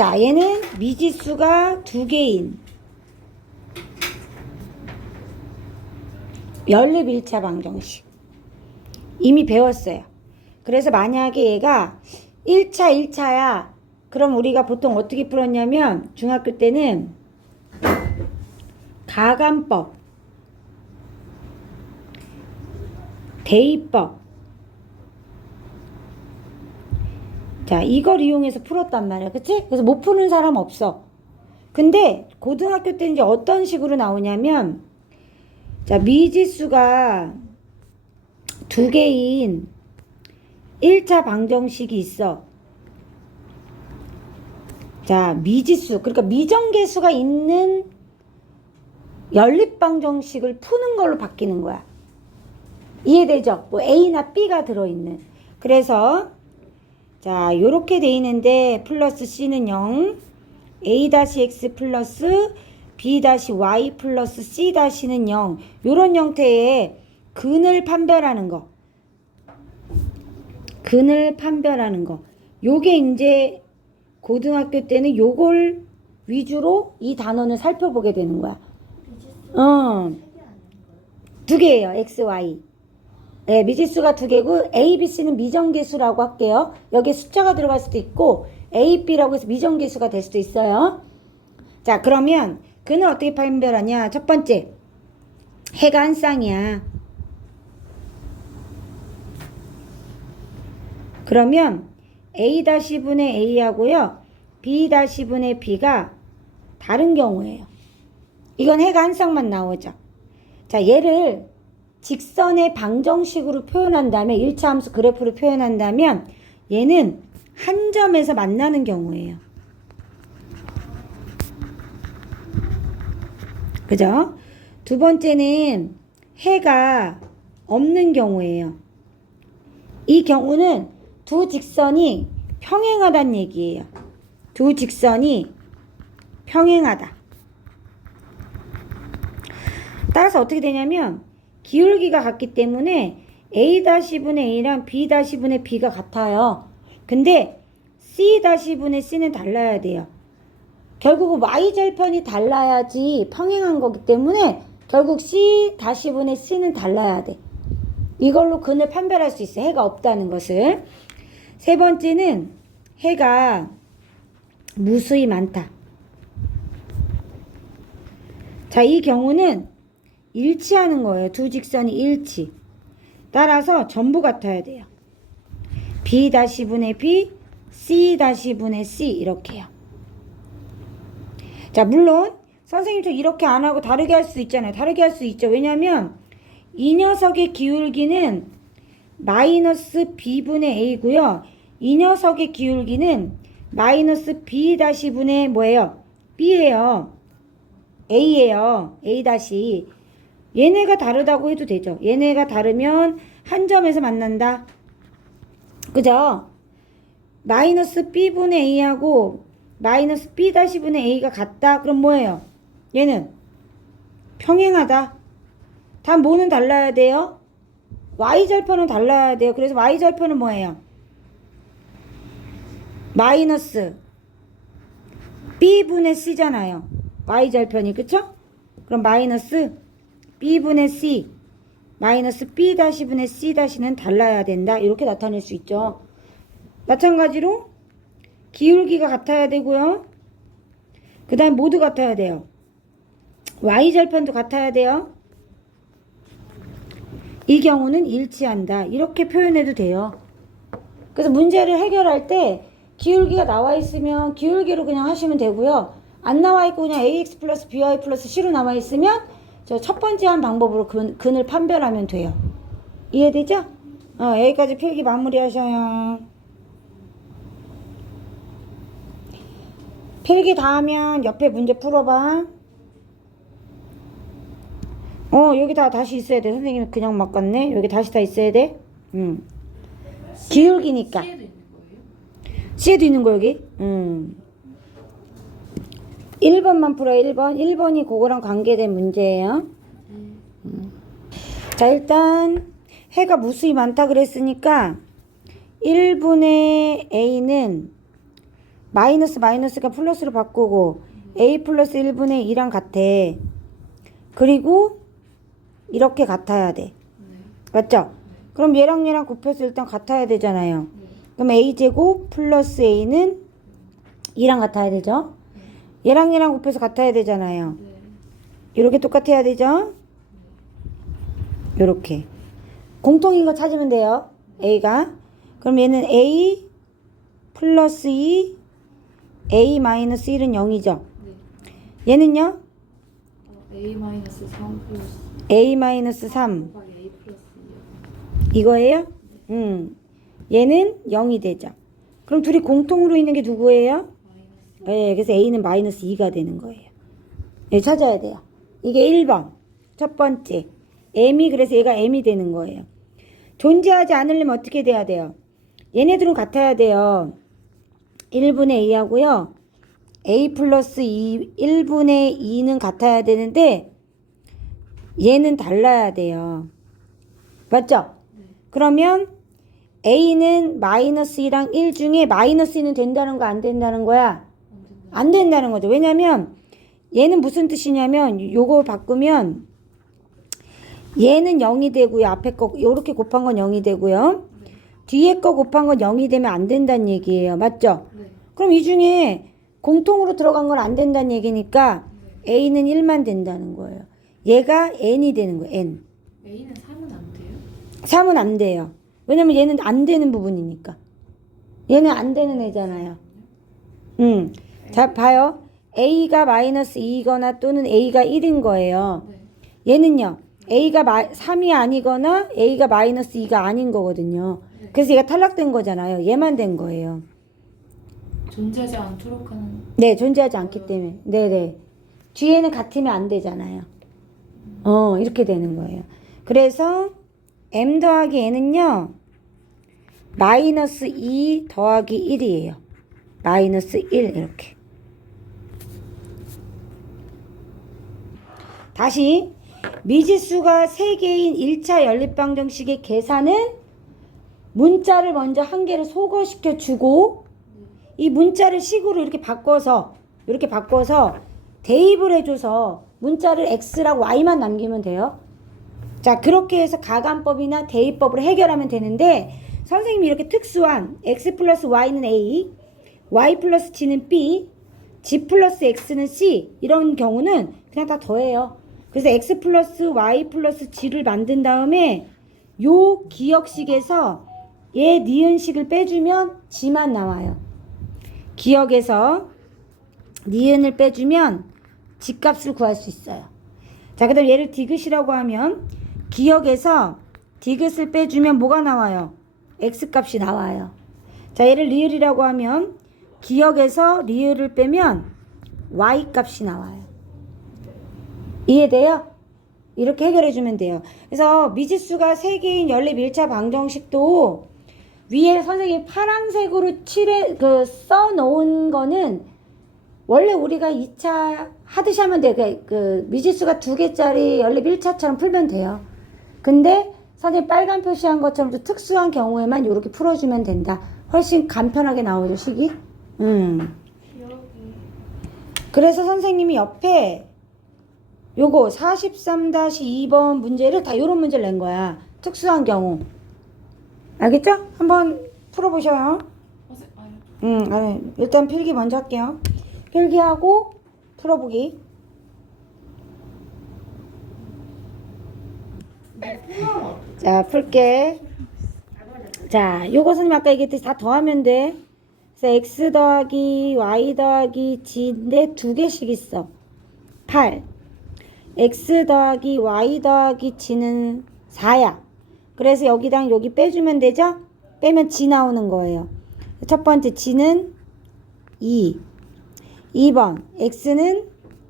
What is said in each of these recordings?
자, 얘는 미지수가 두 개인 연립 1차 방정식. 이미 배웠어요. 그래서 만약에 얘가 1차, 1차야. 그럼 우리가 보통 어떻게 풀었냐면 중학교 때는 가감법, 대입법. 자, 이걸 이용해서 풀었단 말이야. 그치? 그래서 못 푸는 사람 없어. 근데 고등학교 때 이제 어떤 식으로 나오냐면 자, 미지수가 두 개인 1차 방정식이 있어. 자, 미지수. 그러니까 미정계수가 있는 연립 방정식을 푸는 걸로 바뀌는 거야. 이해되죠? 뭐 A나 B가 들어있는. 그래서 자, 요렇게 돼 있는데 플러스 C는 0, A-X 플러스 B-Y 플러스 C-는 0. 요런 형태의 근을 판별하는 거. 근을 판별하는 거. 요게 이제 고등학교 때는 요걸 위주로 이 단원을 살펴보게 되는 거야. 어. 두 개예요. X, Y. 네, 미지수가 두 개고 A, B, C는 미정계수라고 할게요. 여기에 숫자가 들어갈 수도 있고 A, B라고 해서 미정계수가 될 수도 있어요. 자, 그러면 그는 어떻게 판별하냐? 첫 번째, 해가 한 쌍이야. 그러면 A-분의 A하고요. B-분의 B가 다른 경우예요. 이건 해가 한 쌍만 나오죠. 자, 얘를 직선의 방정식으로 표현한다면 1차 함수 그래프로 표현한다면 얘는 한 점에서 만나는 경우예요. 그죠? 두 번째는 해가 없는 경우예요. 이 경우는 두 직선이 평행하다는 얘기예요. 두 직선이 평행하다. 따라서 어떻게 되냐면 기울기가 같기 때문에 A-분의 A랑 B-분의 B가 같아요. 근데 C-분의 C는 달라야 돼요. 결국은 Y절편이 달라야지 평행한 거기 때문에 결국 C-분의 C는 달라야 돼. 이걸로 근을 판별할 수 있어. 해가 없다는 것을. 세 번째는 해가 무수히 많다. 자, 이 경우는 일치하는 거예요. 두 직선이 일치. 따라서 전부 같아야 돼요. B-분의 B, C-분의 C 이렇게요. 자, 물론 선생님도 이렇게 안 하고 다르게 할 수 있잖아요. 다르게 할 수 있죠. 왜냐면 이 녀석의 기울기는 마이너스 B분의 A고요. 이 녀석의 기울기는 마이너스 B-분의 뭐예요? B예요. A예요. A. 얘네가 다르다고 해도 되죠. 얘네가 다르면 한 점에서 만난다. 그죠? 마이너스 B분의 A하고 마이너스 B-분의 A가 같다. 그럼 뭐예요? 얘는 평행하다. 다 뭐는 달라야 돼요? Y절편은 달라야 돼요. 그래서 Y절편은 뭐예요? 마이너스 B분의 C잖아요. Y절편이 그쵸? 그럼 마이너스 B분의 C 마이너스 B-분의 C-는 달라야 된다. 이렇게 나타낼 수 있죠. 마찬가지로 기울기가 같아야 되고요. 그 다음 모두 같아야 돼요. Y절편도 같아야 돼요. 이 경우는 일치한다. 이렇게 표현해도 돼요. 그래서 문제를 해결할 때 기울기가 나와 있으면 기울기로 그냥 하시면 되고요. 안 나와 있고 그냥 ax 플러스 by 플러스 c로 나와 있으면 저 첫 번째 한 방법으로 근, 근을 판별하면 돼요. 이해되죠? 어, 여기까지 필기 마무리하셔요. 필기 다 하면 옆에 문제 풀어봐. 어, 여기 다 다시 있어야 돼. 선생님 그냥 막 갔네. 여기 다시 다 있어야 돼. 음. 기울기니까. C에도 있는 거예요? C에도 있는 거 여기? 음. 1번만 풀어 1번. 1번이 그거랑 관계된 문제예요. 음. 자, 일단 해가 무수히 많다 그랬으니까 1분의 A는 마이너스 마이너스가 플러스로 바꾸고 a 플러스 1분의 2랑 같아. 그리고 이렇게 같아야 돼. 네. 맞죠? 그럼 얘랑 얘랑 곱해서 일단 같아야 되잖아요. 그럼 a제곱 플러스 a는 2랑 같아야 되죠? 얘랑 얘랑 곱해서 같아야 되잖아요. 네. 이렇게 똑같아야 되죠? 이렇게 공통인 거 찾으면 돼요. A가 그럼 얘는 A 플러스 2 A 마이너스 1은 0이죠. 네. 얘는요? 어, A 마이너스 3 플러스 A 마이너스 3 곱하기 A 플러스 2요. 이거예요? 음. 얘는 0이 되죠. 그럼 둘이 공통으로 있는 게 누구예요? 네, 그래서 A는 마이너스 2가 되는 거예요. 예, 찾아야 돼요. 이게 1번. 첫 번째. M이 그래서 얘가 M이 되는 거예요. 존재하지 않으려면 어떻게 돼야 돼요? 얘네들은 같아야 돼요. 1분의 A 하고요. A 플러스 2, 1분의 2는 같아야 되는데 얘는 달라야 돼요. 맞죠? 그러면 A는 마이너스 2랑 1 중에 마이너스 2는 된다는 거 안 된다는 거야? 안 된다. 안 된다는 거죠. 왜냐면 얘는 무슨 뜻이냐면 요거 바꾸면 얘는 0이 되고요. 앞에 거 요렇게 곱한 건 0이 되고요. 네. 뒤에 거 곱한 건 0이 되면 안 된다는 얘기예요. 맞죠? 네. 그럼 이 중에 공통으로 들어간 건 안 된다는 얘기니까 A는 1만 된다는 거예요. 얘가 N이 되는 거예요. N. A는 3은 안 돼요? 3은 안 돼요. 왜냐면 얘는 안 되는 부분이니까. 얘는 안 되는 애잖아요. 음. 자, 봐요. A가 마이너스 2거나 또는 A가 1인 거예요. 네. 얘는요. A가 마, 3이 아니거나 A가 마이너스 2가 아닌 거거든요. 네. 그래서 얘가 탈락된 거잖아요. 얘만 된 거예요. 존재하지 않도록 하는 네, 존재하지 않기 때문에. 네네. 뒤에는 같으면 안 되잖아요. 어, 이렇게 되는 거예요. 그래서 m 더하기 n은요, 마이너스 2 더하기 1이에요. 마이너스 1, 이렇게. 다시, 미지수가 3개인 1차 연립방정식의 계산은 문자를 먼저 한 개를 소거시켜 주고, 이 문자를 식으로 이렇게 바꿔서 이렇게 바꿔서 대입을 해줘서 문자를 x랑 y만 남기면 돼요. 자 그렇게 해서 가간법이나 대입법으로 해결하면 되는데 선생님이 이렇게 특수한 x 플러스 y는 a, y 플러스 g는 b, g 플러스 x는 c 이런 경우는 그냥 다 더해요. 그래서 x 플러스 y 플러스 g를 만든 다음에 요 기억식에서 얘 니은식을 빼주면 g만 나와요. 기억에서 니은을 빼주면 집값을 구할 수 있어요. 자, 그 다음 얘를 디귿이라고 하면 기억에서 디귿을 빼주면 뭐가 나와요? x값이 나와요. 자, 얘를 리을이라고 하면 기억에서 리을을 빼면 y값이 나와요. 이해돼요? 이렇게 해결해 주면 돼요. 그래서 미지수가 3개인 연립 1차 방정식도 위에 선생님이 파란색으로 칠해 그 써 놓은 거는 원래 우리가 2차 하듯이 하면 돼. 그, 그 미지수가 두 개짜리 연립 1차처럼 풀면 돼요. 근데 선생님 빨간 표시한 것처럼 좀 특수한 경우에만 이렇게 풀어 주면 된다. 훨씬 간편하게 나오죠, 식이. 음. 그래서 선생님이 옆에 요거 43-2번 문제를 다 요런 문제를 낸 거야. 특수한 경우. 알겠죠? 한번 풀어보셔요. 아니, 음, 일단 필기 먼저 할게요. 필기하고 풀어보기. 자, 풀게. 자, 요거 선생님 아까 얘기했듯이 다 더하면 돼. 그래서 x 더하기 y 더하기 g인데 두 개씩 있어. 8. X 더하기 y 더하기 g는 4야. 그래서 여기랑 여기 빼주면 되죠? 빼면 g 나오는 거예요. 첫 번째 g는 2. 2번 x는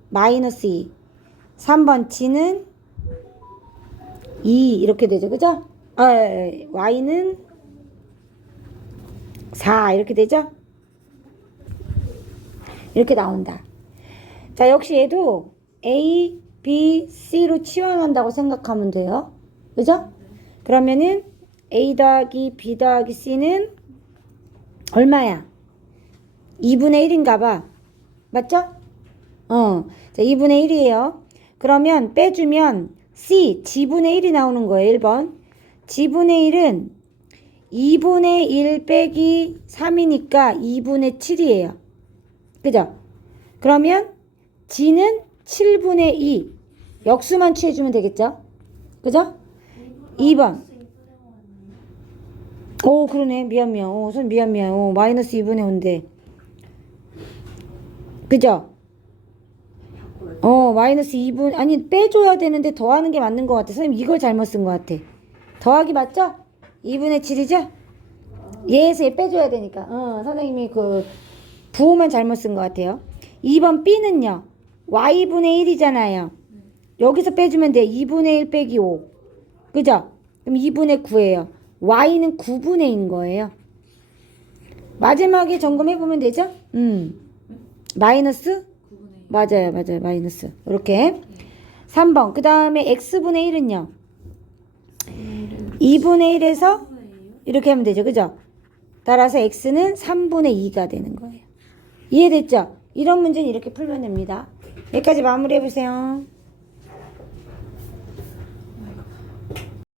마이너스 2. 3번 g는 2 이렇게 되죠. 그죠? 아, y는 4 이렇게 되죠? 이렇게 나온다. 자, 역시 얘도 A, B, C로 치환한다고 생각하면 돼요. 그죠? 그러면은 A 더하기 B 더하기 C는 얼마야? 2분의 1인가 봐. 맞죠? 어. 자, 2분의 1이에요. 그러면 빼주면 C, G분의 1이 나오는 거예요. 1번. G분의 1은 2분의 1 빼기 3이니까 2분의 7이에요. 그죠? 그러면 G는 7분의 2. 역수만 취해주면 되겠죠? 그죠? 2번. 오, 그러네. 미안, 미안. 오, 선 미안, 미안. 오, 마이너스 2분의 5인데. 그죠? 어, 마이너스 2분. 아니, 빼줘야 되는데 더하는 게 맞는 것 같아. 선생님, 이걸 잘못 쓴 것 같아. 더하기 맞죠? 2분의 7이죠? 얘에서 얘 빼줘야 되니까. 어, 선생님이 그, 부호만 잘못 쓴 것 같아요. 2번 B는요. Y분의 1이잖아요. 여기서 빼주면 돼. 2분의 1 빼기 5. 그죠? 그럼 2분의 9예요. Y는 9분의 1인 거예요. 마지막에 점검해보면 되죠? 음. 마이너스? 9분의 맞아요, 맞아요. 마이너스. 이렇게. 3번. 그 다음에 X분의 1은요. 2분의 1에서 이렇게 하면 되죠. 그죠? 따라서 X는 3분의 2가 되는 거예요. 이해됐죠? 이런 문제는 이렇게 풀면 됩니다. 여기까지 마무리해보세요.